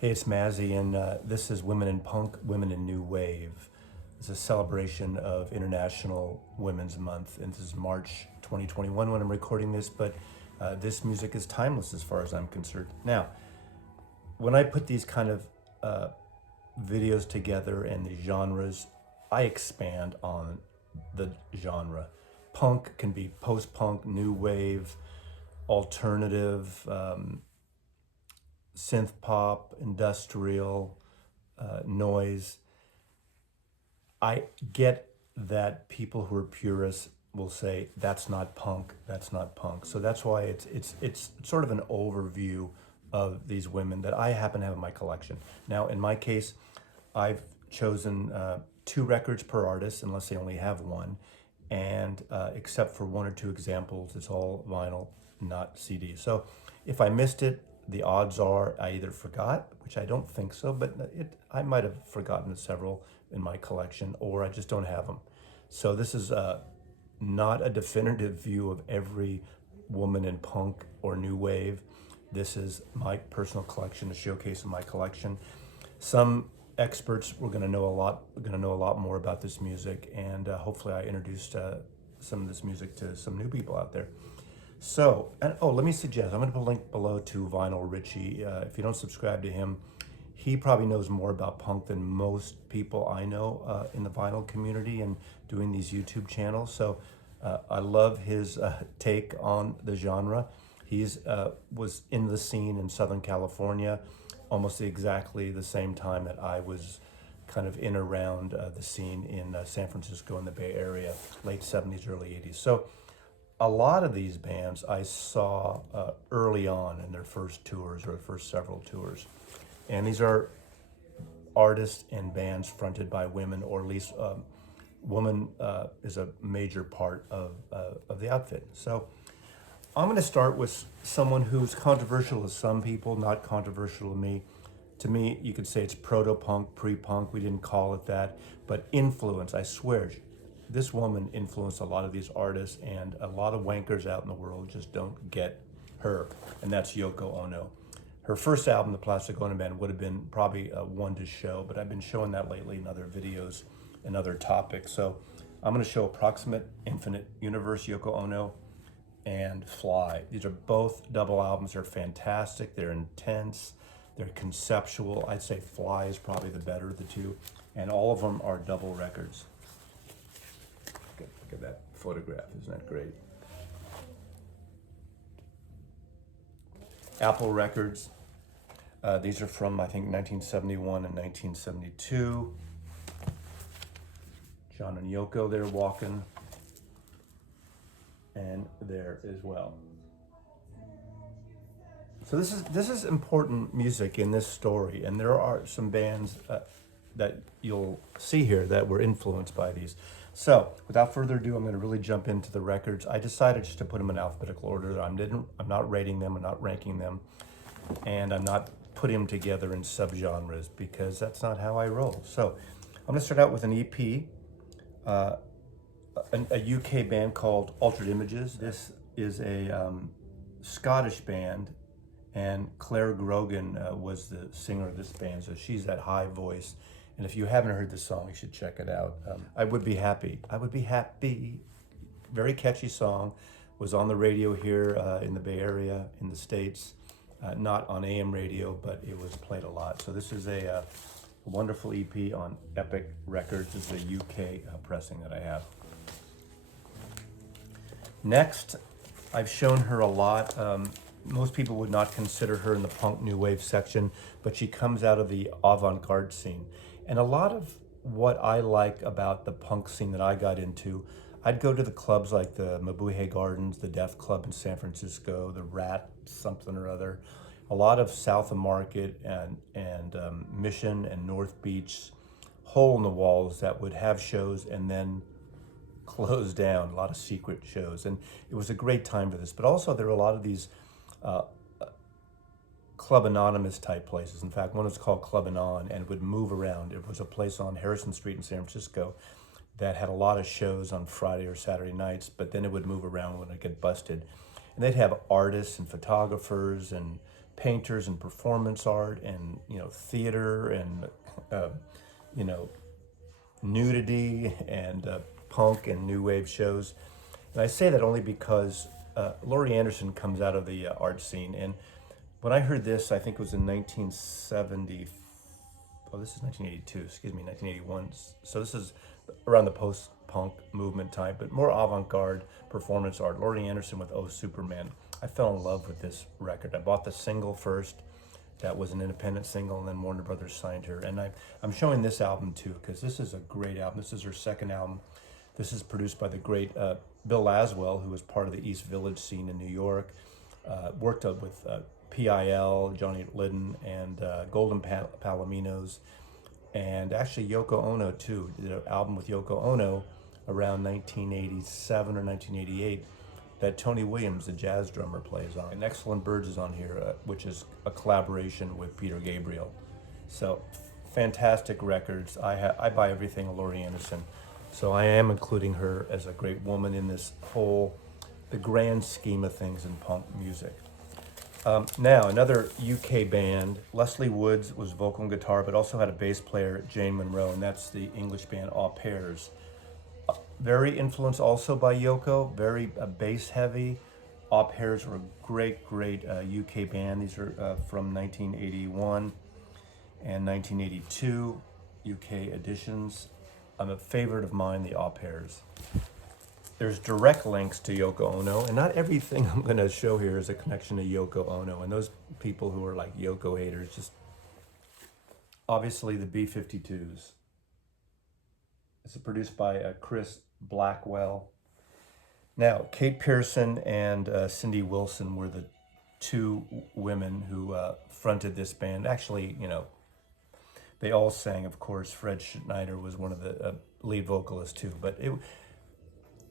Hey, it's Mazzy, and this is Women in Punk, Women in New Wave. It's a celebration of International Women's Month, and this is March 2021 when I'm recording this, but this music is timeless as far as I'm concerned. Now, when I put these kind of videos together and the genres, I expand on the genre. Punk can be post-punk, new wave, alternative, synth-pop, industrial, noise. I get that people who are purists will say that's not punk, that's not punk. So that's why it's sort of an overview of these women that I happen to have in my collection. Now, in my case, I've chosen 2 records per artist, unless they only have one, and except for 1 or 2 examples, it's all vinyl, not CD. So if I missed it, the odds are I either forgot, which I don't think so, but I might have forgotten several in my collection, or I just don't have them. So this is not a definitive view of every woman in punk or new wave. This is my personal collection, a showcase of my collection. Some experts were going to know a lot more about this music, and hopefully I introduced some of this music to some new people out there. So, let me suggest, I'm going to put a link below to Vinyl Richie. If you don't subscribe to him, he probably knows more about punk than most people I know in the vinyl community and doing these YouTube channels. So I love his take on the genre. He's was in the scene in Southern California almost exactly the same time that I was kind of in around the scene in San Francisco in the Bay Area, late 70s, early 80s. So a lot of these bands I saw early on in their first tours or first several tours. And these are artists and bands fronted by women, or at least woman is a major part of the outfit. So I'm going to start with someone who's controversial to some people, not controversial to me. To me, you could say it's proto-punk, pre-punk. We didn't call it that, but influence, I swear. This woman influenced a lot of these artists, and a lot of wankers out in the world just don't get her, and that's Yoko Ono. Her first album, The Plastic Ono Band, would have been probably one to show, but I've been showing that lately in other videos and other topics. So I'm going to show Approximate Infinite Universe, Yoko Ono, and Fly. These are both double albums. They're fantastic. They're intense. They're conceptual. I'd say Fly is probably the better of the two, and all of them are double records. Look at that photograph, isn't that great? Apple Records. These are from, I think, 1971 and 1972. John and Yoko, they're walking. And there as well. So this is important music in this story, and there are some bands that you'll see here that were influenced by these. So without further ado, I'm going to really jump into the records. I decided just to put them in alphabetical order. I'm not rating them, I'm not ranking them, and I'm not putting them together in subgenres because that's not how I roll. So I'm going to start out with an EP, a UK band called Altered Images. This is a Scottish band, and Claire Grogan was the singer of this band, so she's that high voice. And if you haven't heard this song, you should check it out. I Would Be Happy. I Would Be Happy. Very catchy song. Was on the radio here in the Bay Area, in the States. Not on AM radio, but it was played a lot. So this is a wonderful EP on Epic Records. This is a UK pressing that I have. Next, I've shown her a lot. Most people would not consider her in the punk new wave section, but she comes out of the avant-garde scene. And a lot of what I like about the punk scene that I got into, I'd go to the clubs like the Mabuhay Gardens, the Death Club in San Francisco, the Rat something or other, a lot of South of Market and Mission and North Beach, hole in the walls that would have shows and then close down, a lot of secret shows. And it was a great time for this. But also there were a lot of these Club Anonymous type places. In fact, one was called Club Anon and would move around. It was a place on Harrison Street in San Francisco that had a lot of shows on Friday or Saturday nights, but then it would move around when it get busted. And they'd have artists and photographers and painters and performance art and, you know, theater and, you know, nudity and punk and new wave shows. And I say that only because Laurie Anderson comes out of the art scene. And when I heard this, I think it was in 1970. Oh, this is 1982, excuse me, 1981. So this is around the post-punk movement time, but more avant-garde performance art. Laurie Anderson with Oh Superman. I fell in love with this record. I bought the single first. That was an independent single, and then Warner Brothers signed her. And I'm showing this album too, because this is a great album. This is her second album. This is produced by the great Bill Laswell, who was part of the East Village scene in New York. Worked up with PIL, Johnny Lydon, and Golden Palominos, and actually Yoko Ono too. Did an album with Yoko Ono around 1987 or 1988 that Tony Williams, the jazz drummer, plays on. And Excellent Birds is on here, which is a collaboration with Peter Gabriel. So fantastic records. I buy everything of Laurie Anderson. So I am including her as a great woman in this whole, the grand scheme of things in punk music. Now, another UK band, Leslie Woods was vocal and guitar, but also had a bass player, Jane Monroe, and that's the English band Au Pairs. Very influenced also by Yoko, very bass heavy. Au Pairs were a great UK band. These are from 1981 and 1982, UK editions. A favorite of mine, the Au Pairs. There's direct links to Yoko Ono, and not everything I'm going to show here is a connection to Yoko Ono. And those people who are like Yoko haters, just obviously the B-52s. It's produced by Chris Blackwell. Now, Kate Pearson and Cindy Wilson were the two women who fronted this band. Actually, you know, they all sang, of course. Fred Schneider was one of the lead vocalists too, but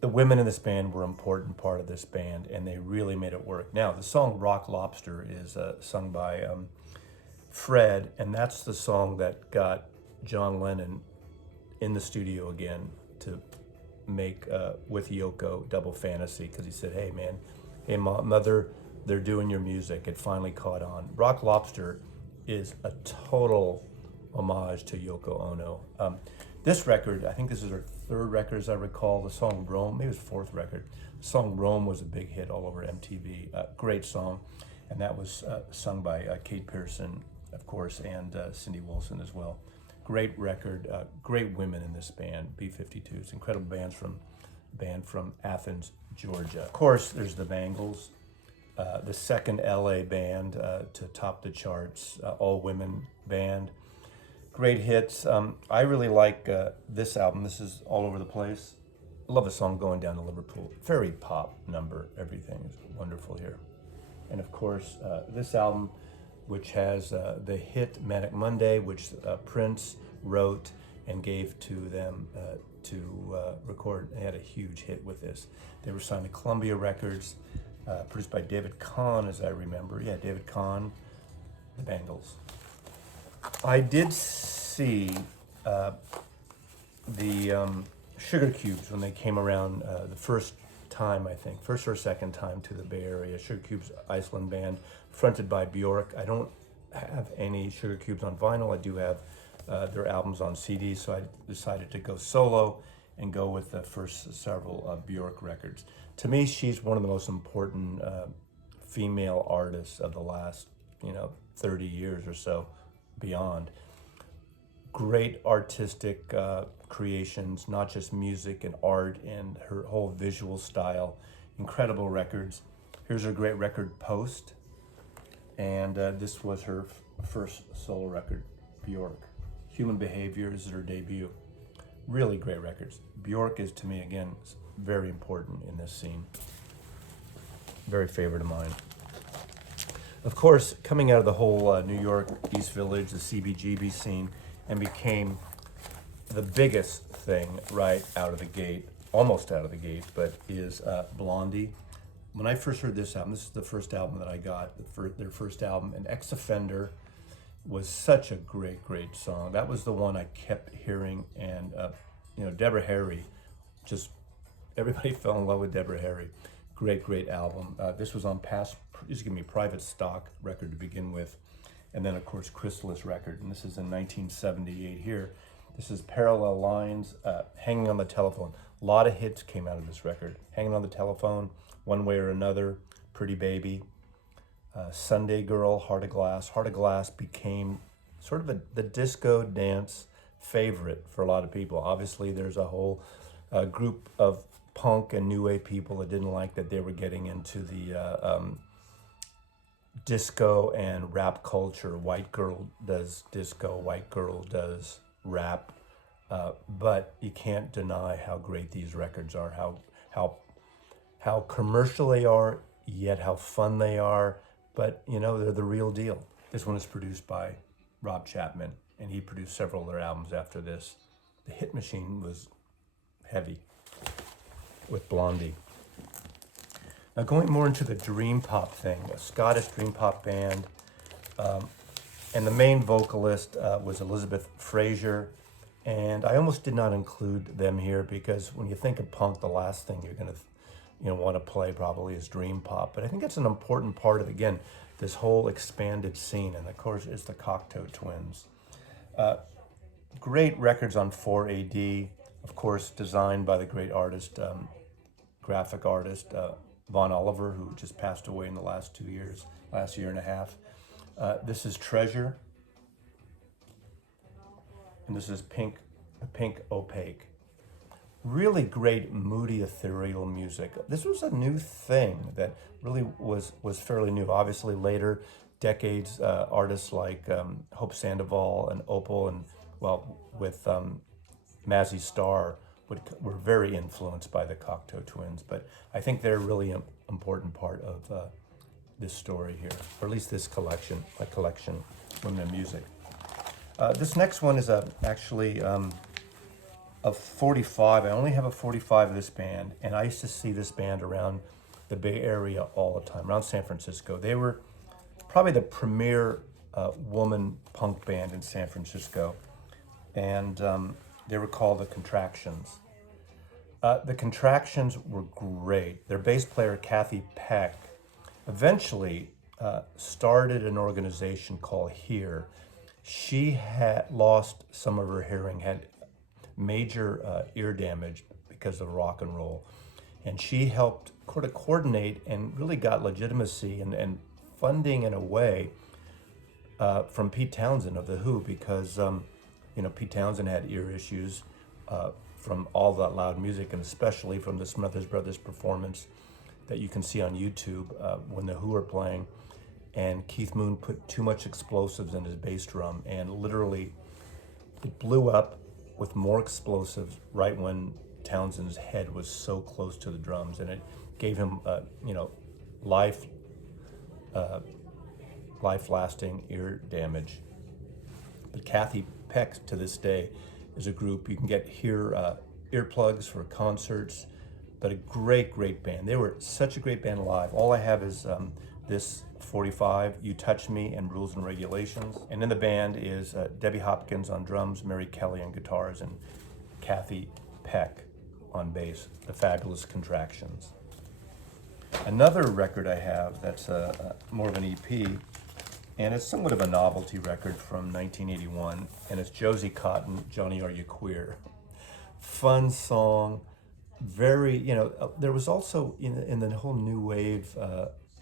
the women in this band were an important part of this band, and they really made it work. Now, the song Rock Lobster is sung by Fred, and that's the song that got John Lennon in the studio again to make, with Yoko, Double Fantasy, because he said, hey man, hey mother, they're doing your music. It finally caught on. Rock Lobster is a total homage to Yoko Ono. This record, I think this is her third record as I recall. The song Rome, maybe it was fourth record. The song Rome was a big hit all over MTV. Great song, and that was sung by Kate Pearson, of course, and Cindy Wilson as well. Great record, great women in this band, B-52s, incredible band from Athens, Georgia. Of course, there's the Bangles, the second LA band to top the charts, all women band. Great hits. I really like this album. This is All Over the Place. I love the song Going Down to Liverpool. Very pop number. Everything is wonderful here. And of course, this album, which has the hit Manic Monday, which Prince wrote and gave to them to record. They had a huge hit with this. They were signed to Columbia Records, produced by David Kahn, as I remember. Yeah, David Kahn, the Bangles. I did see the Sugar Cubes when they came around the first time, I think, first or second time to the Bay Area. Sugar Cubes, Iceland band, fronted by Bjork. I don't have any Sugar Cubes on vinyl. I do have their albums on CD, so I decided to go solo and go with the first several Bjork records. To me, she's one of the most important female artists of the last, 30 years or so, beyond. Great artistic creations, not just music and art, and her whole visual style. Incredible records. Here's her great record, Post, and this was her first solo record, Bjork. Human Behavior is her debut. Really great records. Bjork is, to me, again, very important in this scene. Very favorite of mine. Of course, coming out of the whole New York East Village, the CBGB scene, and became the biggest thing right out of the gate, almost out of the gate, but is Blondie. When I first heard this album, this is the first album that I got, their first album, and Ex Offender was such a great song. That was the one I kept hearing, and Deborah Harry, just everybody fell in love with Deborah Harry. Great album. This was on Past excuse me, Private Stock record to begin with. And then, of course, Chrysalis record. And this is in 1978 here. This is Parallel Lines, Hanging on the Telephone. A lot of hits came out of this record. Hanging on the Telephone, One Way or Another, Pretty Baby, Sunday Girl, Heart of Glass. Heart of Glass became sort of the disco dance favorite for a lot of people. Obviously, there's a whole group of punk and new wave people that didn't like that they were getting into the disco and rap culture. White girl does disco, white girl does rap, but you can't deny how great these records are, how commercial they are, yet how fun they are. But you know, they're the real deal. This one is produced by Rob Chapman, and he produced several of their albums after this. The hit machine was heavy with Blondie. Now going more into the dream pop thing, a Scottish dream pop band, and the main vocalist was Elizabeth Fraser, and I almost did not include them here because when you think of punk, the last thing you're going to want to play probably is dream pop. But I think it's an important part of, again, this whole expanded scene, and of course it's the Cocteau Twins. Great records on 4AD, of course designed by the great artist, graphic artist, Von Oliver, who just passed away in the last year and a half. This is Treasure, and this is Pink Opaque. Really great, moody, ethereal music. This was a new thing that really was fairly new. Obviously, later decades, artists like Hope Sandoval and Opal, and well, with Mazzy Star, were very influenced by the Cocteau Twins. But I think they're really an important part of this story here, or at least this collection from their music. This next one is actually a 45. I only have a 45 of this band, and I used to see this band around the Bay Area all the time, around San Francisco. They were probably the premier woman punk band in San Francisco, and they were called the Contractions. The Contractions were great. Their bass player, Kathy Peck, eventually started an organization called Here. She had lost some of her hearing, had major ear damage because of rock and roll. And she helped coordinate and really got legitimacy and funding in a way from Pete Townsend of The Who, because Pete Townsend had ear issues from all that loud music, and especially from the Smothers Brothers performance that you can see on YouTube when The Who are playing. And Keith Moon put too much explosives in his bass drum, and literally it blew up with more explosives right when Townsend's head was so close to the drums, and it gave him life-lasting ear damage. But Kathy Peck, to this day, is a group you can get here, earplugs for concerts, but a great band. They were such a great band live. All I have is this 45, You Touch Me, and Rules and Regulations. And in the band is Debbie Hopkins on drums, Mary Kelly on guitars, and Kathy Peck on bass, the fabulous Contractions. Another record I have that's more of an EP, and it's somewhat of a novelty record from 1981, and it's Josie Cotton, Johnny Are You Queer? Fun song, very, there was also in the whole new wave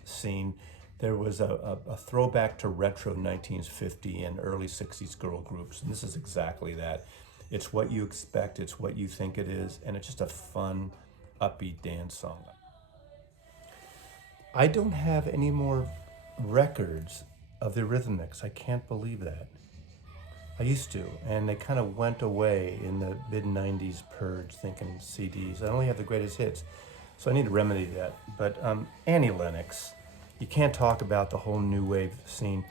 scene, there was a throwback to retro 1950 and early 60s girl groups, and this is exactly that. It's what you expect, it's what you think it is, and it's just a fun, upbeat dance song. I don't have any more records of the Eurythmics. I can't believe that. I used to, and they kind of went away in the mid-90s purge, thinking CDs. I only have the greatest hits, so I need to remedy that. But Annie Lennox, you can't talk about the whole new wave scene.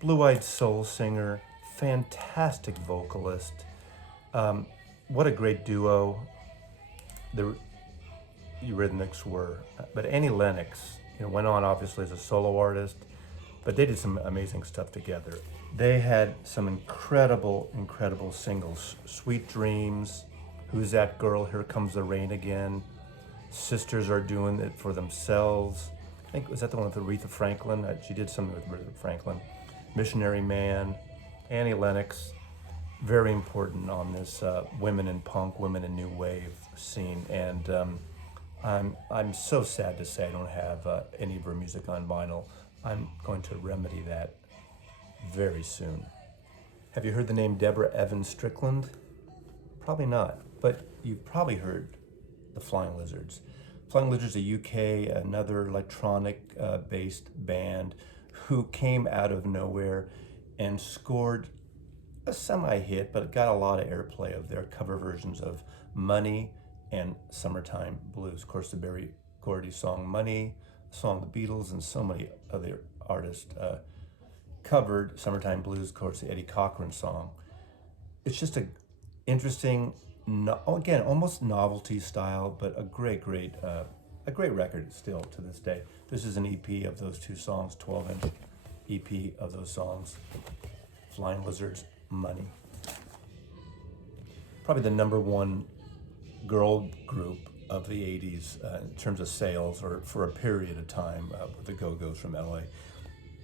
Blue-eyed soul singer, fantastic vocalist. What a great duo the Eurythmics were. But Annie Lennox, went on obviously as a solo artist, but they did some amazing stuff together. They had some incredible singles. Sweet Dreams, Who's That Girl, Here Comes the Rain Again, Sisters Are Doing It for Themselves, I think, was that the one with Aretha Franklin? She did something with Aretha Franklin. Missionary Man, Annie Lennox, very important on this women in punk, women in new wave scene. And I'm so sad to say I don't have any of her music on vinyl. I'm going to remedy that very soon. Have you heard the name Deborah Evans Strickland? Probably not, but you've probably heard the Flying Lizards. Flying Lizards, a UK, another electronic-based band who came out of nowhere and scored a semi-hit, but got a lot of airplay of their cover versions of Money and Summertime Blues. Of course, the Berry Gordy song Money, a song the Beatles and so many other artists covered. Summertime Blues, of course, the Eddie Cochran song. It's just a interesting, again, almost novelty style, but a great record still to this day. This is an EP of those two songs, 12-inch EP of those songs. Flying Lizards, Money. Probably the number one girl group of the 80s in terms of sales, or for a period of time, with the Go-Go's from LA.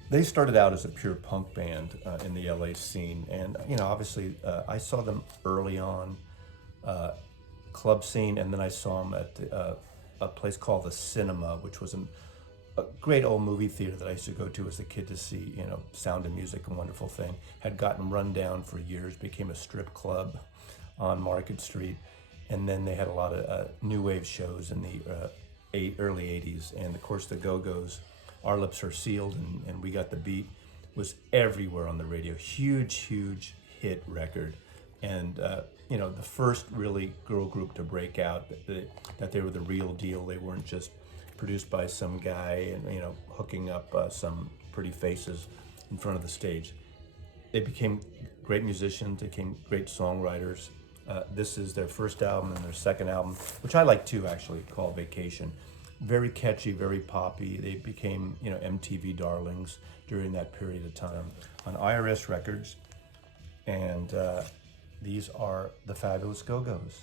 They started out as a pure punk band in the LA scene, and obviously I saw them early on, club scene, and then I saw them at a place called the Cinema, which was a great old movie theater that I used to go to as a kid to see, Sound of Music, a wonderful thing. Had gotten run down for years, became a strip club on Market Street, and then they had a lot of new wave shows in the early 80s, and of course the Go-Go's Our Lips Are Sealed and We Got the Beat was everywhere on the radio. Huge hit record. And the first really girl group to break out, that they were the real deal. They weren't just produced by some guy and hooking up some pretty faces in front of the stage. They became great musicians, they became great songwriters. This is their first album and their second album, which I like too, actually, called Vacation. Very catchy, very poppy. They became, MTV darlings during that period of time on IRS Records. And these are the Fabulous Go-Go's.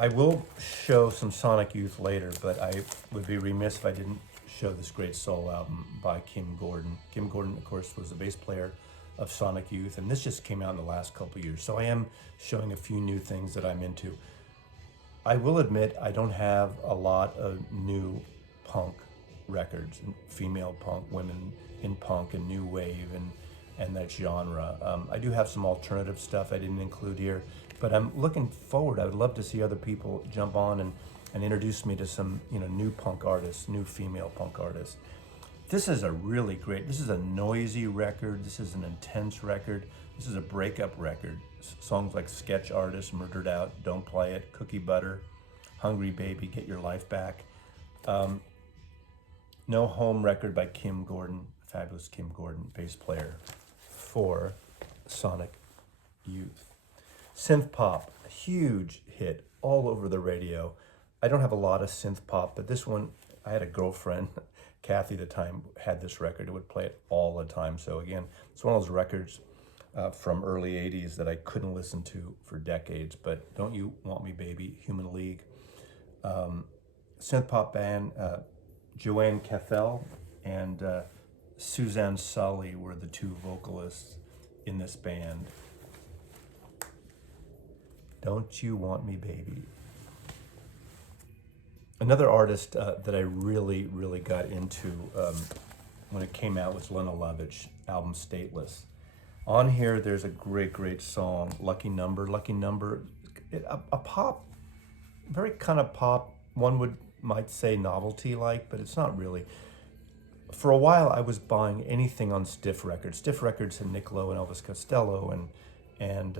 I will show some Sonic Youth later, but I would be remiss if I didn't show this great solo album by Kim Gordon. Kim Gordon, of course, was the bass player of Sonic Youth, and this just came out in the last couple of years. So I am showing a few new things that I'm into. I will admit I don't have a lot of new punk records, female punk, women in punk and new wave and that genre. I do have some alternative stuff I didn't include here, but I'm looking forward. I would love to see other people jump on and introduce me to some new punk artists, new female punk artists. This is a really great, this is a noisy record, this is an intense record, this is a breakup record. Songs like Sketch Artist, Murdered Out, Don't Play It, Cookie Butter, Hungry Baby, Get Your Life Back. No Home record by Kim Gordon, fabulous Kim Gordon, bass player for Sonic Youth. Synth-pop, huge hit all over the radio. I don't have a lot of synth-pop, but this one, I had a girlfriend, Kathy at the time, had this record. It would play it all the time. So again, it's one of those records from early 80s that I couldn't listen to for decades, but Don't You Want Me Baby, Human League. Synth-pop band, Joanne Cathell and Suzanne Sully were the two vocalists in this band. Don't You Want Me Baby. Another artist that I really got into when it came out was Lena Lovitch, album Stateless. On here, there's a great song, Lucky Number. Lucky Number, a pop, very kind of pop, one might say novelty-like, but it's not really. For a while, I was buying anything on Stiff Records. Stiff Records had Nick Lowe and Elvis Costello and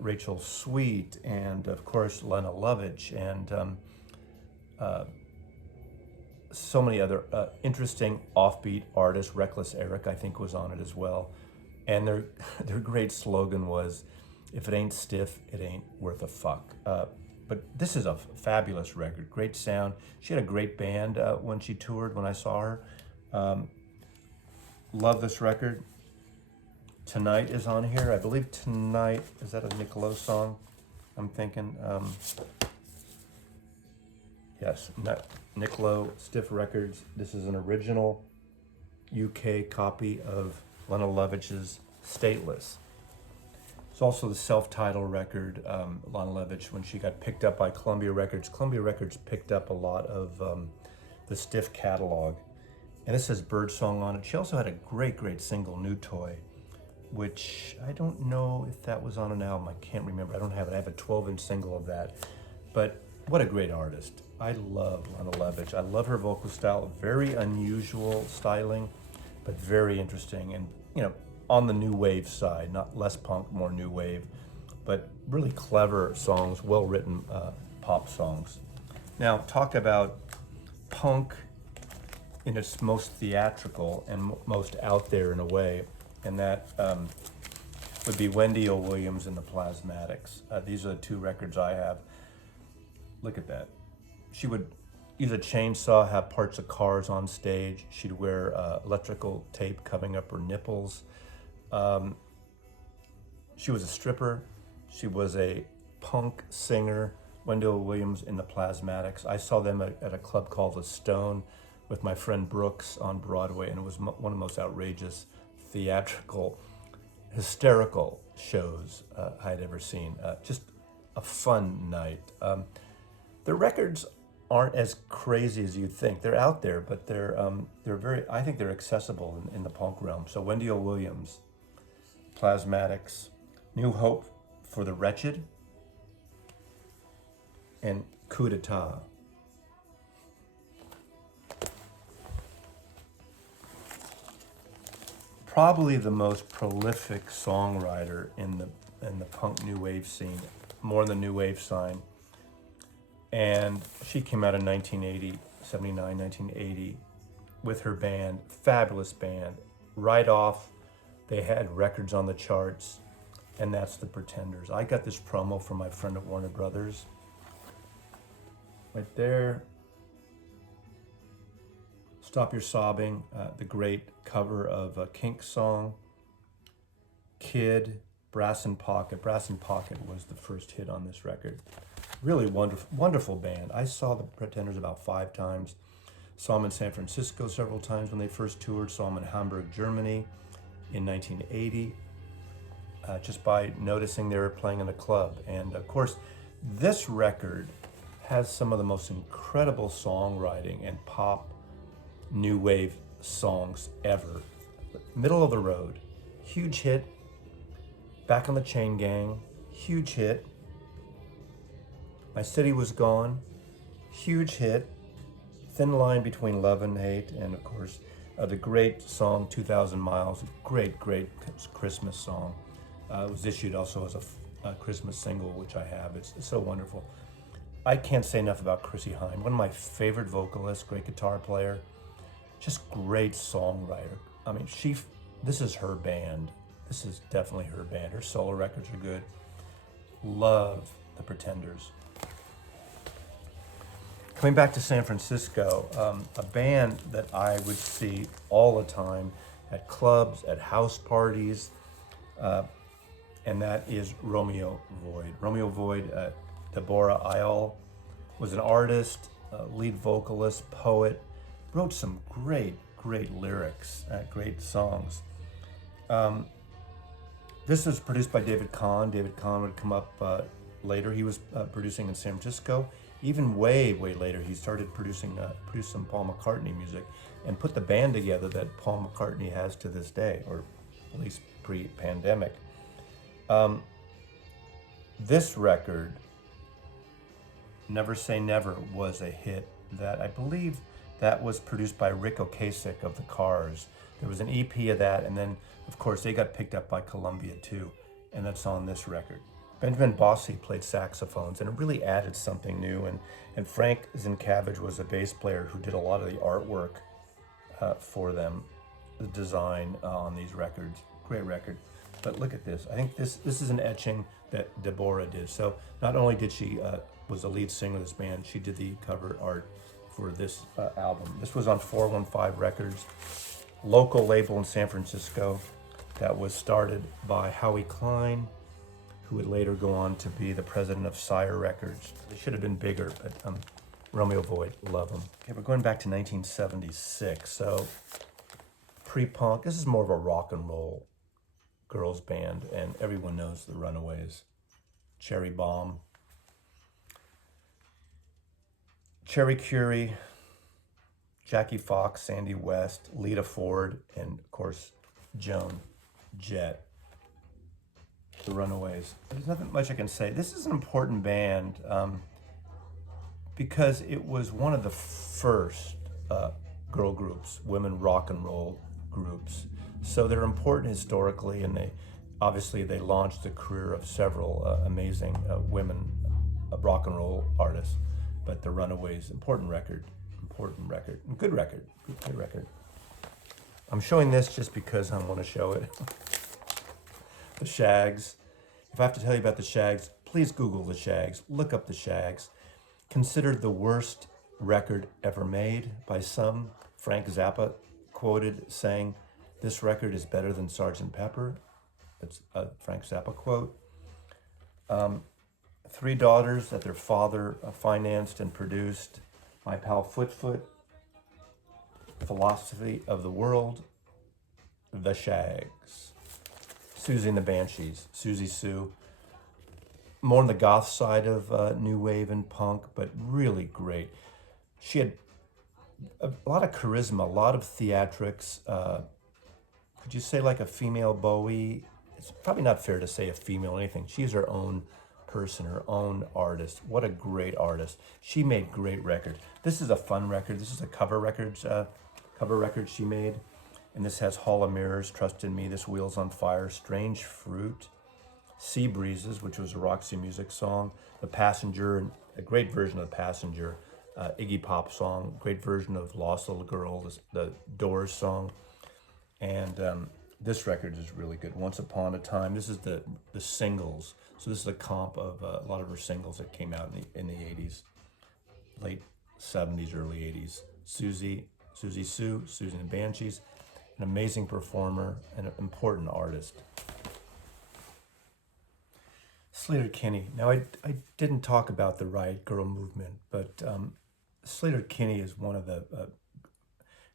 Rachel Sweet, and of course Lena Lovitch, and so many other interesting offbeat artists. Reckless Eric, I think, was on it as well. And their great slogan was, "If it ain't stiff, it ain't worth a fuck." But this is a fabulous record, great sound. She had a great band when she toured, when I saw her. Love this record. Tonight is on here. I believe Tonight, is that a Nick Lowe song? I'm thinking. Yes, Niccolo Stiff Records. This is an original UK copy of Lana Lovich's Stateless. It's also the self-titled record, Lana Lovich, when she got picked up by Columbia Records. Columbia Records picked up a lot of the Stiff catalog. And this says Birdsong on it. She also had a great, great single, New Toy, which I don't know if that was on an album. I can't remember. I don't have it. I have a 12-inch single of that. But what a great artist. I love Lana Lovich. I love her vocal style. Very unusual styling, but very interesting. And, you know, on the new wave side, not less punk, more new wave, but really clever songs, well-written pop songs. Now, talk about punk in its most theatrical and most out there in a way, and that would be Wendy O. Williams and the Plasmatics. These are the two records I have. Look at that. She would use a chainsaw, have parts of cars on stage. She'd wear electrical tape covering up her nipples. She was a stripper. She was a punk singer. Wendy O. Williams in the Plasmatics. I saw them at a club called The Stone with my friend Brooks on Broadway, and it was one of the most outrageous, theatrical, hysterical shows I had ever seen. Just a fun night. The records aren't as crazy as you'd think. They're out there, but they're very, I think they're accessible in the punk realm. So Wendy O. Williams, Plasmatics, New Hope for the Wretched, and Coup d'etat. Probably the most prolific songwriter in the punk new wave scene, more in the new wave sign. And she came out in 1980, 79, 1980, with her band, fabulous band. Right off, they had records on the charts, and that's The Pretenders. I got this promo from my friend at Warner Brothers. Right there. Stop Your Sobbing, the great cover of a Kinks song. Kid, Brass in Pocket. Brass in Pocket was the first hit on this record. Really wonderful, wonderful band. I saw the Pretenders about 5 times. Saw them in San Francisco several times when they first toured. Saw them in Hamburg, Germany in 1980. Just by noticing they were playing in a club. And of course, this record has some of the most incredible songwriting and pop new wave songs ever. Middle of the Road, huge hit. Back on the Chain Gang, huge hit. My City Was Gone, huge hit. Thin Line Between Love and Hate, and of course, the great song 2,000 Miles, great, great Christmas song. It was issued also as a Christmas single, which I have. It's so wonderful. I can't say enough about Chrissie Hynde, one of my favorite vocalists, great guitar player, just great songwriter. I mean, this is her band. This is definitely her band. Her solo records are good. Love the Pretenders. Coming back to San Francisco, a band that I would see all the time at clubs, at house parties, and that is Romeo Void. Romeo Void, Deborah Isle, was an artist, lead vocalist, poet, wrote some great, great lyrics, great songs. This was produced by David Kahn. David Kahn would come up later. He was producing in San Francisco. Even way, way later, he started produced some Paul McCartney music and put the band together that Paul McCartney has to this day, or at least pre-pandemic. This record, Never Say Never, was a hit that I believe that was produced by Rick Ocasek of the Cars. There was an EP of that, and then, of course, they got picked up by Columbia too, and that's on this record. Benjamin Bossy played saxophones, and it really added something new. And Frank Zinkavage was a bass player who did a lot of the artwork for them, the design on these records. Great record. But look at this. I think this is an etching that Deborah did. So not only did she was the lead singer of this band, she did the cover art for this album. This was on 415 Records, local label in San Francisco that was started by Howie Klein, who would later go on to be the president of Sire Records. They should have been bigger, but Romeo Void, love them. Okay, we're going back to 1976, so pre-punk. This is more of a rock and roll girls band, and everyone knows the Runaways. Cherry Bomb, Cherry Curie, Jackie Fox, Sandy West, Lita Ford, and of course, Joan Jett. The Runaways. There's nothing much I can say. This is an important band because it was one of the first girl groups, women rock and roll groups. So they're important historically, and they launched the career of several amazing women rock and roll artists. But the Runaways, important record, good record. I'm showing this just because I want to show it. The Shags. If I have to tell you about the Shags, please Google the Shags. Look up the Shags. Considered the worst record ever made by some. Frank Zappa quoted saying, "This record is better than Sgt. Pepper." That's a Frank Zappa quote. 3 daughters that their father financed and produced. My Pal Foot Foot. Philosophy of the World. The Shags. Susie and the Banshees, Susie Sue. More on the goth side of new wave and punk, but really great. She had a lot of charisma, a lot of theatrics. Could you say like a female Bowie? It's probably not fair to say a female anything. She's her own person, her own artist. What a great artist. She made great records. This is a fun record. This is a cover record she made. And this has Hall of Mirrors, Trust in Me, This Wheel's on Fire, Strange Fruit, Sea Breezes, which was a Roxy Music song, The Passenger, a great version of The Passenger, Iggy Pop song, great version of Lost Little Girl, the Doors song. And this record is really good. Once Upon a Time. This is the singles. So this is a comp of a lot of her singles that came out in the 80s, late 70s, early 80s. Susie Sue, Susie and the Banshees. An amazing performer and an important artist. Sleater-Kinney. Now, I didn't talk about the Riot Grrrl movement, but Sleater-Kinney is one of the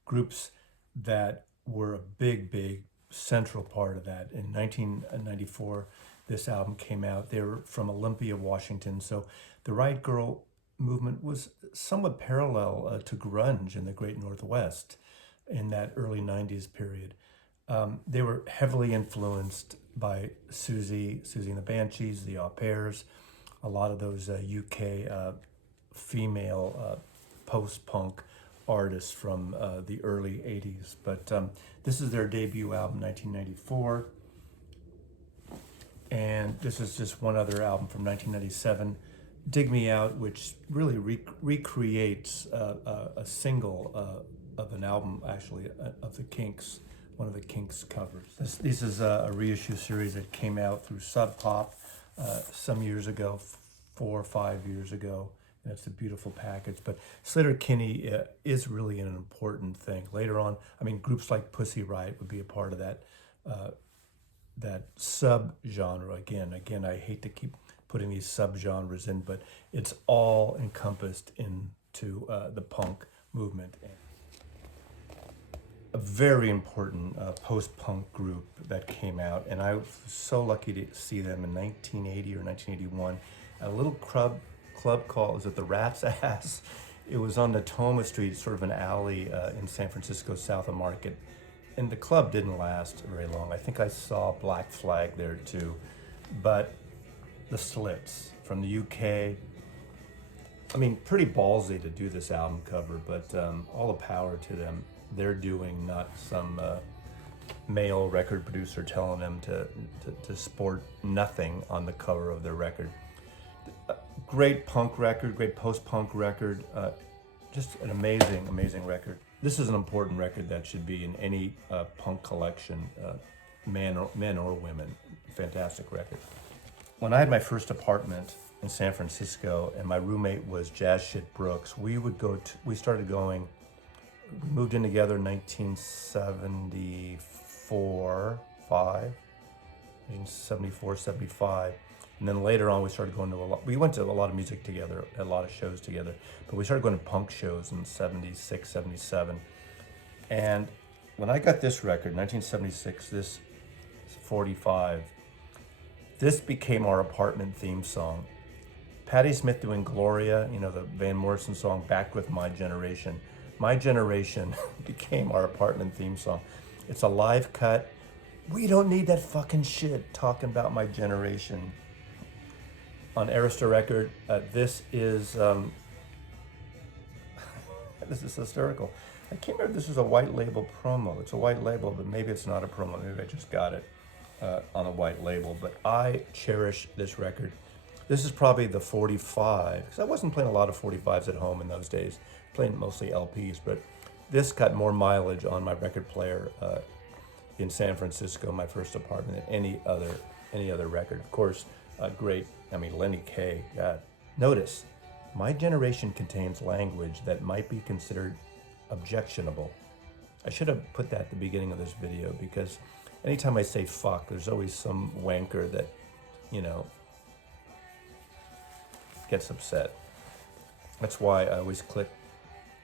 groups that were a big central part of that. In 1994, this album came out. They were from Olympia, Washington. So the Riot Grrrl movement was somewhat parallel to grunge in the Great Northwest in that early 90s period. They were heavily influenced by Susie and the Banshees, the Au Pairs, a lot of those UK female post-punk artists from the early 80s. But this is their debut album, 1994. And this is just one other album from 1997, Dig Me Out, which really recreates a single of an album, actually, of the Kinks, one of the Kinks covers. This is a reissue series that came out through Synth-pop some years ago, 4 or 5 years ago, and it's a beautiful package. But Sleater-Kinney is really an important thing. Later on, I mean, groups like Pussy Riot would be a part of that sub-genre. Again, I hate to keep putting these sub-genres in, but it's all encompassed into the punk movement. A very important post-punk group that came out, and I was so lucky to see them in 1980 or 1981 at a little club called, is it the Rat's Ass? It was on Natoma Street, sort of an alley in San Francisco, south of Market. And the club didn't last very long. I think I saw Black Flag there too. But the Slits from the UK, I mean, pretty ballsy to do this album cover, but all the power to them. They're doing, not some male record producer telling them to sport nothing on the cover of their record. Great punk record, great post-punk record, just an amazing record. This is an important record that should be in any punk collection, men or women. Fantastic record. When I had my first apartment in San Francisco and my roommate was Jazz Shit Brooks, we started going. We moved in together in 1974, 75. And then later on, we started going to we went to a lot of music together, a lot of shows together, but we started going to punk shows in 76, 77. And when I got this record, 1976, this 45, this became our apartment theme song. Patti Smith doing Gloria, you know, the Van Morrison song, backed with My Generation. My Generation became our apartment theme song. It's a live cut. We don't need that fucking shit talking about My Generation. On Arista record, this is this is hysterical. I can't remember if this is a white label promo. It's a white label, but maybe it's not a promo. Maybe I just got it on a white label. But I cherish this record. This is probably the 45, because I wasn't playing a lot of 45s at home in those days, playing mostly LPs, but this got more mileage on my record player in San Francisco, my first apartment, than any other record. Of course, great, Lenny Kaye. God. Notice, My Generation contains language that might be considered objectionable. I should have put that at the beginning of this video, because anytime I say fuck, there's always some wanker that, gets upset. That's why I always click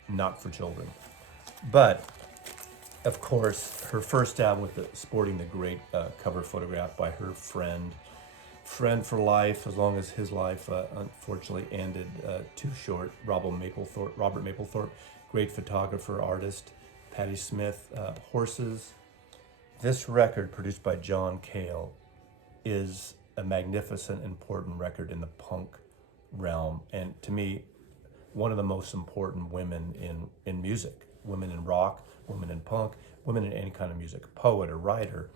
not for children. But, of course, her first album sporting the great cover photograph by her friend for life, as long as his life unfortunately ended too short. Robert Mapplethorpe, great photographer, artist. Patti Smith, Horses. This record, produced by John Cale, is a magnificent, important record in the punk realm, and to me, one of the most important women in music. Women in rock, women in punk, women in any kind of music. A poet, a writer,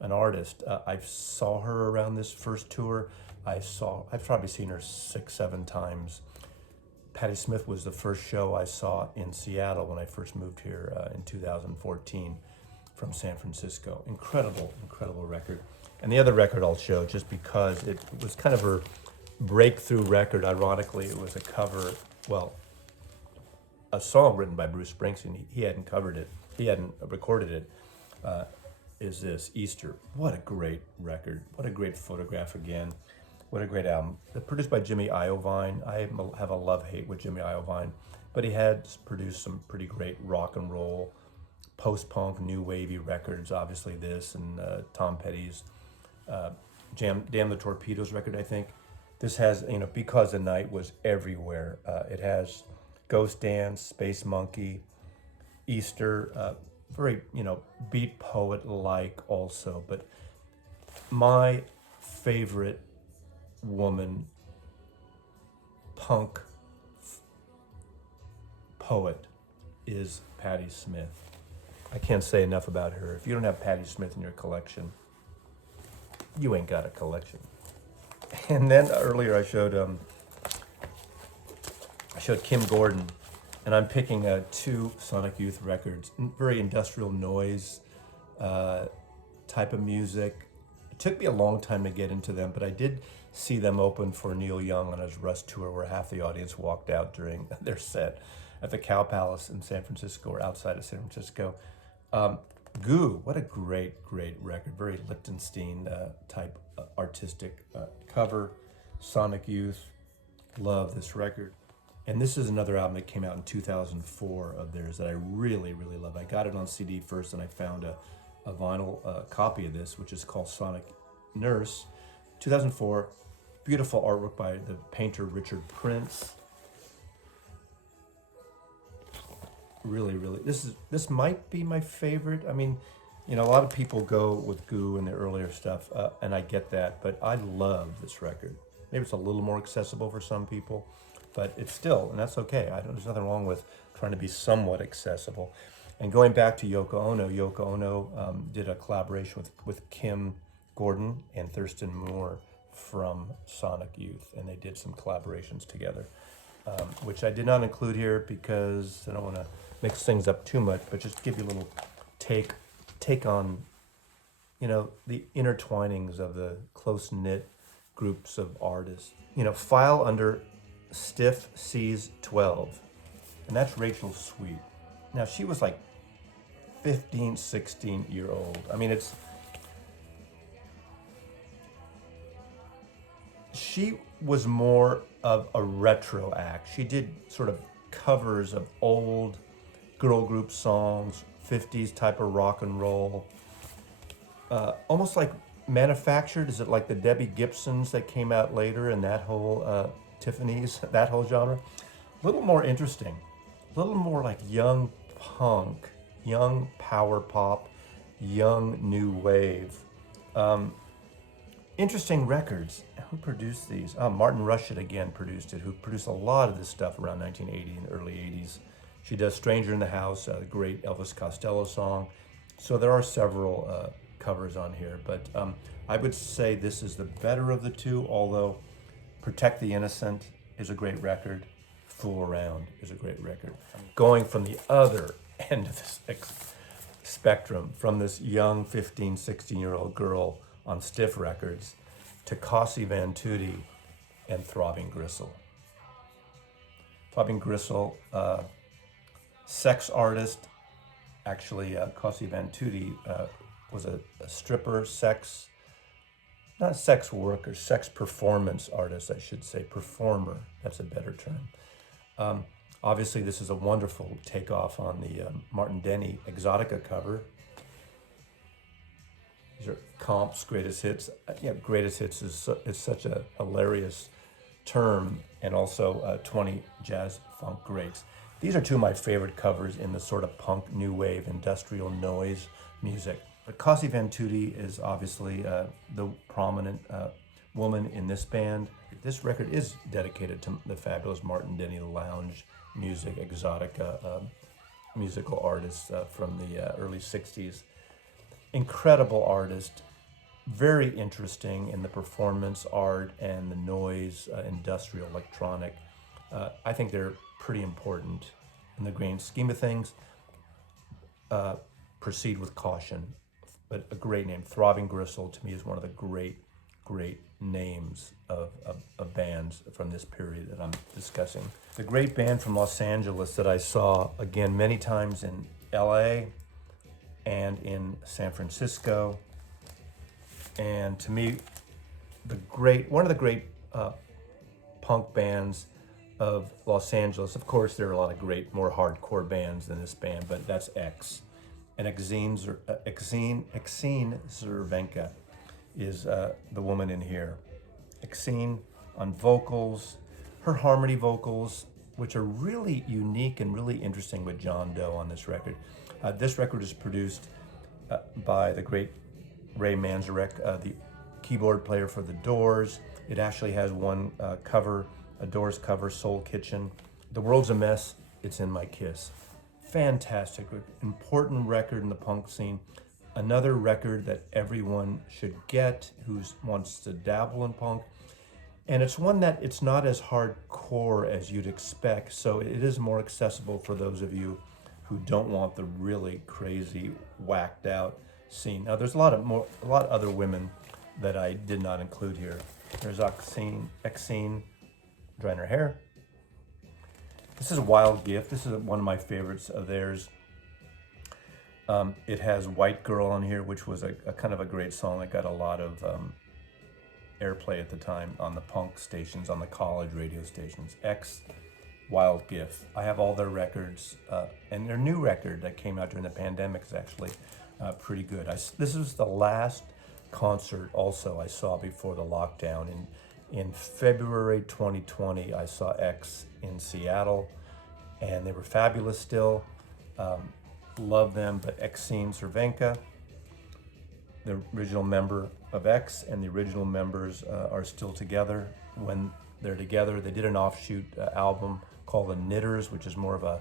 an artist. I saw her around this first tour. I've probably seen her 6-7 times. Patti Smith was the first show I saw in Seattle when I first moved here in 2014 from San Francisco. Incredible record. And the other record I'll show, just because it was kind of her breakthrough record. Ironically, it was a cover, a song written by Bruce Springsteen. He hadn't covered it. He hadn't recorded it. Is this Easter? What a great record. What a great photograph again. What a great album. Produced by Jimmy Iovine. I have a love-hate with Jimmy Iovine, but he had produced some pretty great rock and roll, post-punk, new wavy records. Obviously this, and Tom Petty's Damn the Torpedoes record, I think. This has, Because the Night was everywhere. It has Ghost Dance, Space Monkey, Easter, very, beat poet-like also. But my favorite woman punk poet is Patti Smith. I can't say enough about her. If you don't have Patti Smith in your collection, you ain't got a collection. And then earlier I showed Kim Gordon, and I'm picking 2 Sonic Youth records, very industrial noise type of music. It took me a long time to get into them, but I did see them open for Neil Young on his Rust tour, where half the audience walked out during their set at the Cow Palace in San Francisco, or outside of San Francisco. Goo, what a great record. Very Lichtenstein type artistic cover. Sonic Youth, love this record. And this is another album that came out in 2004 of theirs that I really love. I got it on CD first, and I found a vinyl copy of this, which is called Sonic Nurse. 2004, beautiful artwork by the painter Richard Prince. Really, this might be my favorite. A lot of people go with Goo and the earlier stuff, and I get that, but I love this record. Maybe it's a little more accessible for some people, but it's still, and that's okay. There's nothing wrong with trying to be somewhat accessible. And going back to Yoko Ono did a collaboration with Kim Gordon and Thurston Moore from Sonic Youth, and they did some collaborations together, which I did not include here because I don't want to mix things up too much, but just give you a little take on, the intertwinings of the close-knit groups of artists. File under Stiff Seas 12, and that's Rachel Sweet. Now, she was like 15, 16-year-old. She was more of a retro act. She did sort of covers of old girl group songs, 50s type of rock and roll, almost like manufactured. Is it like the Debbie Gibsons that came out later and that whole Tiffany's, that whole genre? A little more interesting, a little more like young punk, young power pop, young new wave. Interesting records. Who produced these? Martin Rushett again produced it, who produced a lot of this stuff around 1980 and early 80s. She does Stranger in the House, a great Elvis Costello song. So there are several covers on here, but I would say this is the better of the two, although Protect the Innocent is a great record. Fool Around is a great record. Going from the other end of this spectrum, from this young 15, 16-year-old girl on Stiff Records to Cossie Van Tootie and Throbbing Gristle. Throbbing Gristle, sex artist. Actually, Cossie Van Tootie was a stripper, not sex worker, sex performance artist, I should say, performer. That's a better term. Obviously, this is a wonderful takeoff on the Martin Denny Exotica cover. These are comps, greatest hits. Greatest hits is such a hilarious term, and also 20 jazz funk greats. These are two of my favorite covers in the sort of punk, new wave, industrial noise music. But Cossie Van Tootie is obviously the prominent woman in this band. This record is dedicated to the fabulous Martin Denny lounge music, exotica musical artist from the early 60s. Incredible artist, very interesting in the performance art and the noise, industrial, electronic. I think they're pretty important in the grand scheme of things. Proceed with caution, but a great name. Throbbing Gristle to me is one of the great names of bands from this period that I'm discussing. The great band from Los Angeles that I saw, again, many times in LA and in San Francisco. And to me, one of the great punk bands of Los Angeles. Of course, there are a lot of great, more hardcore bands than this band, but that's X. And Exene Cervenka is the woman in here. Exene on vocals, her harmony vocals, which are really unique and really interesting with John Doe on this record. This record is produced by the great Ray Manzarek, the keyboard player for The Doors. It actually has one cover, a Doors cover, Soul Kitchen. The World's a Mess, It's in My Kiss. Fantastic, important record in the punk scene. Another record that everyone should get who wants to dabble in punk. And it's one that it's not as hardcore as you'd expect, so it is more accessible for those of you who don't want the really crazy, whacked out scene. Now there's a lot of other women that I did not include here. There's Exene drying her hair. This is a Wild Gift. This is one of my favorites of theirs. It has White Girl on here, which was a kind of a great song that got a lot of airplay at the time on the punk stations, on the college radio stations. X, Wild Gift. I have all their records, and their new record that came out during the pandemic is actually pretty good. This was the last concert also I saw before the lockdown. In February 2020, I saw X in Seattle, and they were fabulous still. Love them, but Exene Cervenka, the original member of X, and the original members are still together. When they're together, they did an offshoot album called The Knitters, which is more of a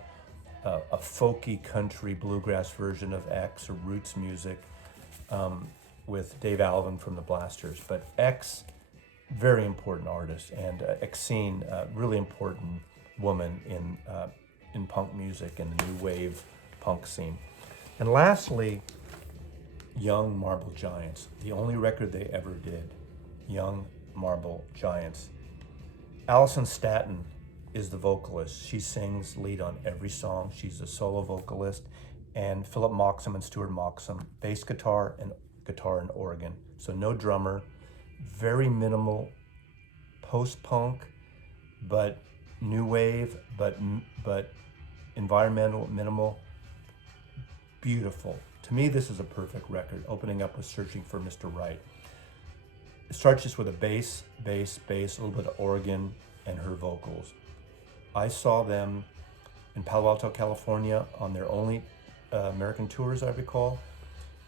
folky country bluegrass version of X, or roots music, with Dave Alvin from the Blasters. But X, very important artist, and Exene, really important woman in punk music and the new wave punk scene. And lastly, Young Marble Giants, the only record they ever did, Young Marble Giants. Allison Staton is the vocalist. She sings lead on every song. She's a solo vocalist. And Philip Moxham and Stuart Moxham, bass guitar and organ. So no drummer, very minimal post-punk, but new wave, but environmental, minimal. Beautiful. To me, this is a perfect record, opening up with Searching for Mr. Right. It starts just with a bass, a little bit of organ, and her vocals. I saw them in Palo Alto, California on their only American tours, I recall.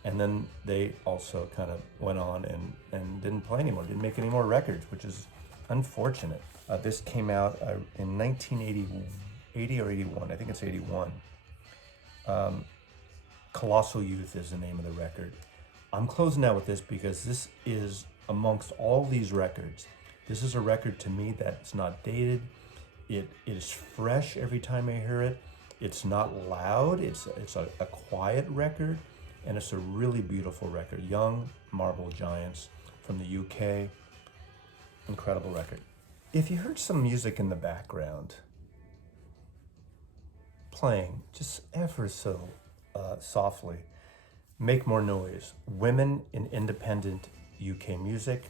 And then they also kind of went on and didn't play anymore, didn't make any more records, which is unfortunate. This came out in 1980 or 81, I think it's 81. Colossal Youth is the name of the record. I'm closing out with this because this is, amongst all these records, this is a record to me that's not dated. It is fresh every time I hear it. It's not loud, it's a quiet record, and it's a really beautiful record. Young Marble Giants from the UK. Incredible record. If you heard some music in the background, playing just ever so softly, make more noise. Women in Independent UK Music,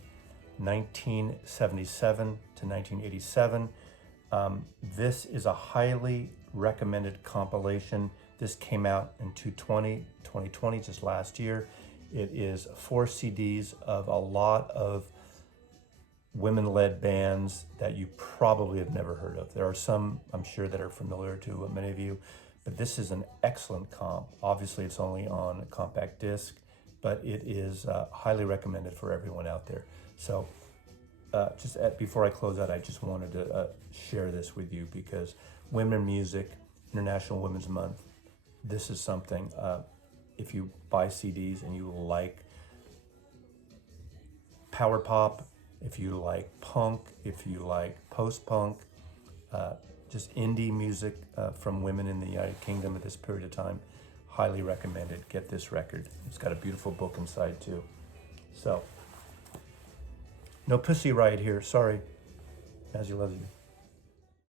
1977 to 1987. This is a highly recommended compilation. This came out in 2020, just last year. It is 4 CDs of a lot of women-led bands that you probably have never heard of. There are some, I'm sure, that are familiar to many of you, but this is an excellent comp. Obviously, it's only on a compact disc, but it is highly recommended for everyone out there. So before I close out, I just wanted to share this with you because Women Music, International Women's Month, this is something, if you buy CDs and you like power pop, if you like punk, if you like post-punk, just indie music from women in the United Kingdom at this period of time, highly recommended. Get this record. It's got a beautiful book inside too. So, no Pussy Riot here, sorry. As you love you.